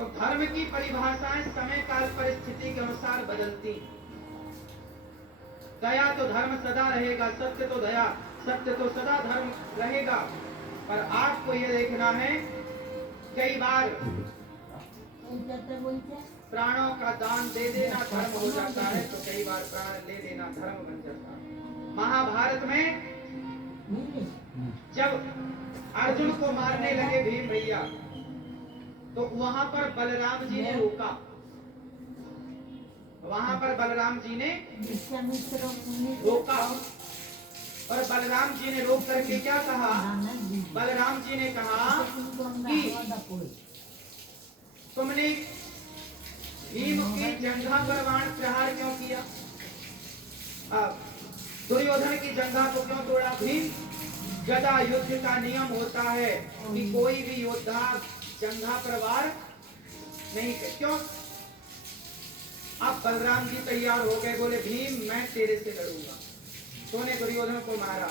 तो धर्म की परिभाषाएं समय काल परिस्थिति के अनुसार बदलती। दया तो धर्म सदा रहेगा, सत्य तो दया, सत्य तो सदा धर्म रहेगा। पर आपको ये देखना है, कई बार प्राणों का दान दे देना धर्म हो जाता है, तो कई बार प्राण ले देना धर्म बन जाता है। महाभारत में जब अर्जुन को मारने लगे भीम भैया, तो वहां पर बलराम जी ने रोका। वहां पर बलराम जी ने रोका, और बलराम जी ने रोक करके क्या कहा? बलराम जी ने कहा कि तुमने भीम की जंघा पर बाण प्रहार क्यों किया? दुर्योधन की जंघा को क्यों तोड़ा? भीम, गदा युद्ध का नियम होता है कि कोई भी योद्धा जंघा पर वार नहीं कर। क्यों? अब बलराम जी तैयार हो गए, बोले भीम मैं तेरे से लड़ूंगा। तूने दुर्योधन को मारा,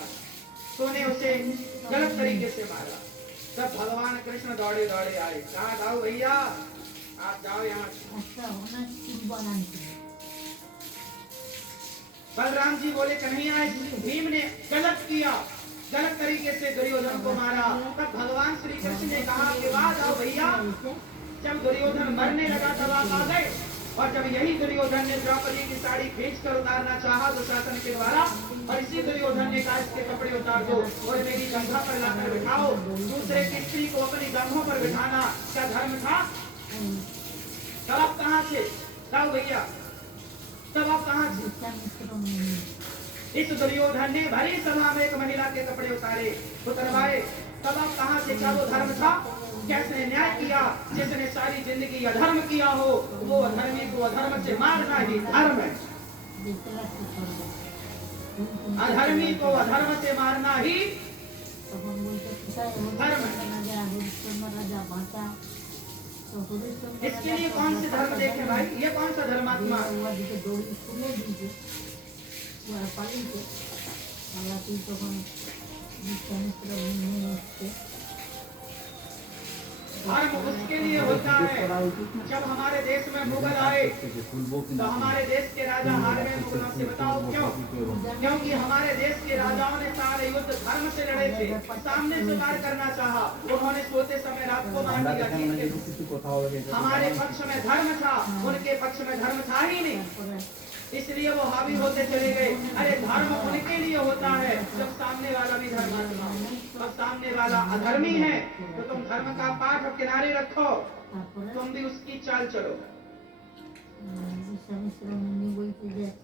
तूने उसे गलत तरीके से मारा। तब भगवान कृष्ण दौड़े दौड़े आए, कहा जाओ भैया, आप जाओ यहाँ। बलराम जी बोले कन्हैया, भीम ने गलत किया, गलत तरीके से दुर्योधन को मारा। तब भगवान श्री कृष्ण ने कहा कि वाह जाओ भैया, जब दुर्योधन मरने लगा तब आप आ गए, और जब यही दुर्योधन ने द्रौपदी की साड़ी खींचकर उतारना चाहा दुशासन के द्वारा, और इसी दुर्योधन ने कहा इसके कपड़े उतार दो और मेरी जंघा पर लाकर बिठाओ, दूसरे की स्त्री को अपनी जंघों पर बिठाना क्या धर्म था? तब आप कहाँ थे? जाओ भैया, तब आप कहाँ थे? इस दुर्योधन ने भरी सभा में एक महिला के कपड़े उतरवाए, तब आप कहाँ थे? क्या वो धर्म था? कैसे न्याय किया? जिसने सारी जिंदगी अधर्म किया हो, वो अधर्मी को अधर्म से मारना ही धर्म है। अधर्मी को अधर्म से मारना ही धर्म है। इसके लिए कौन से धर्म देखे भाई? ये कौन सा धर्मात्मा? धर्म उसके लिए होता है, जब हमारे देश में मुगल आए तो हमारे देश के राजा हार गए मुगलों से। बताओ क्यों? क्योंकि हमारे देश के राजाओं ने सारे युद्ध धर्म से लड़े थे। सामने से वार करना चाहा, उन्होंने सोते समय रात को मार दिया। हमारे पक्ष में धर्म था, उनके पक्ष में धर्म था ही नहीं, इसलिए वो हावी होते चले गए। अरे धर्म उनके लिए होता है जब सामने वाला भी धर्मात्मा हो। अब सामने वाला अधर्मी है तो तुम धर्म का पाठ किनारे रखो, तुम भी उसकी चाल चलो।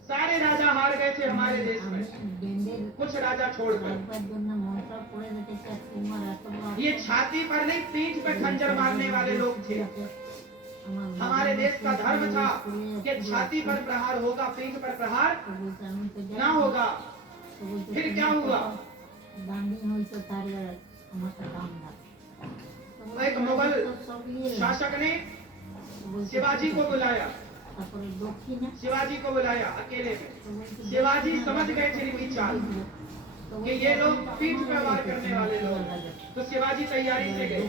सारे राजा हार गए थे हमारे देश में, कुछ राजा छोड़कर। ये छाती पर नहीं, पीठ पे खंजर मारने वाले लोग थे। हमारे देश का धर्म था कि छाती पर प्रहार होगा, पीठ पर प्रहार ना होगा। फिर क्या हुआ? एक मुगल शासक ने शिवाजी को बुलाया, शिवाजी को बुलाया अकेले में। शिवाजी समझ गए थे इनकी चाल कि ये लोग पीठ पर वार करने वाले लोग, तो शिवाजी तैयारी से गए।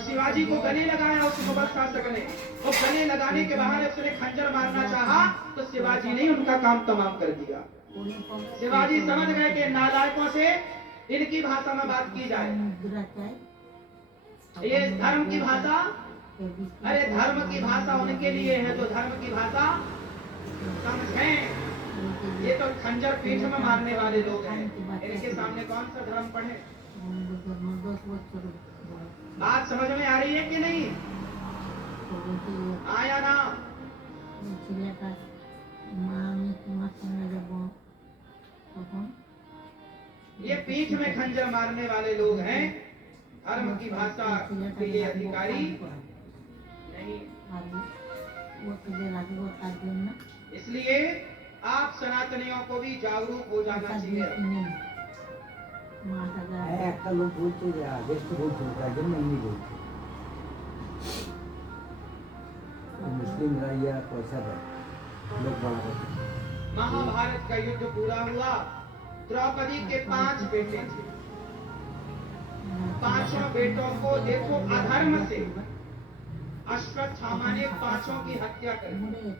शिवाजी को गले लगाया उस मुगल शासक ने, और गले लगाने के बहाने उसने खंजर मारना चाहा, तो शिवाजी ने उनका काम तमाम कर दिया। शिवाजी समझ गए कि नालायकों से इनकी भाषा में बात की जाए। ये धर्म की भाषा, अरे धर्म की भाषा उनके लिए है जो धर्म की भाषा समझें। ये तो खंजर पीठ में मारने वाले लोग हैं, इनके सामने कौन सा धर्म पढ़े? बात समझ में आ रही है कि नहीं? आया ना? ये पीठ में खंजर मारने वाले लोग हैं, धर्म की भाषा के लिए अधिकारी नहीं। इसलिए आप सनातनियों को भी जागरूक हो जाना चाहिए। একটা লোক বলছে যে দেশ তো বলছে তার জন্য এমনি বলছে मुस्लिम या पैसा लोग बड़ा। महाभारत का युद्ध पूरा हुआ, द्रौपदी के 5 बेटे थे। 5 बेटों को देखो अधर्म से अश्वत्थामा ने 5 की हत्या कर दी।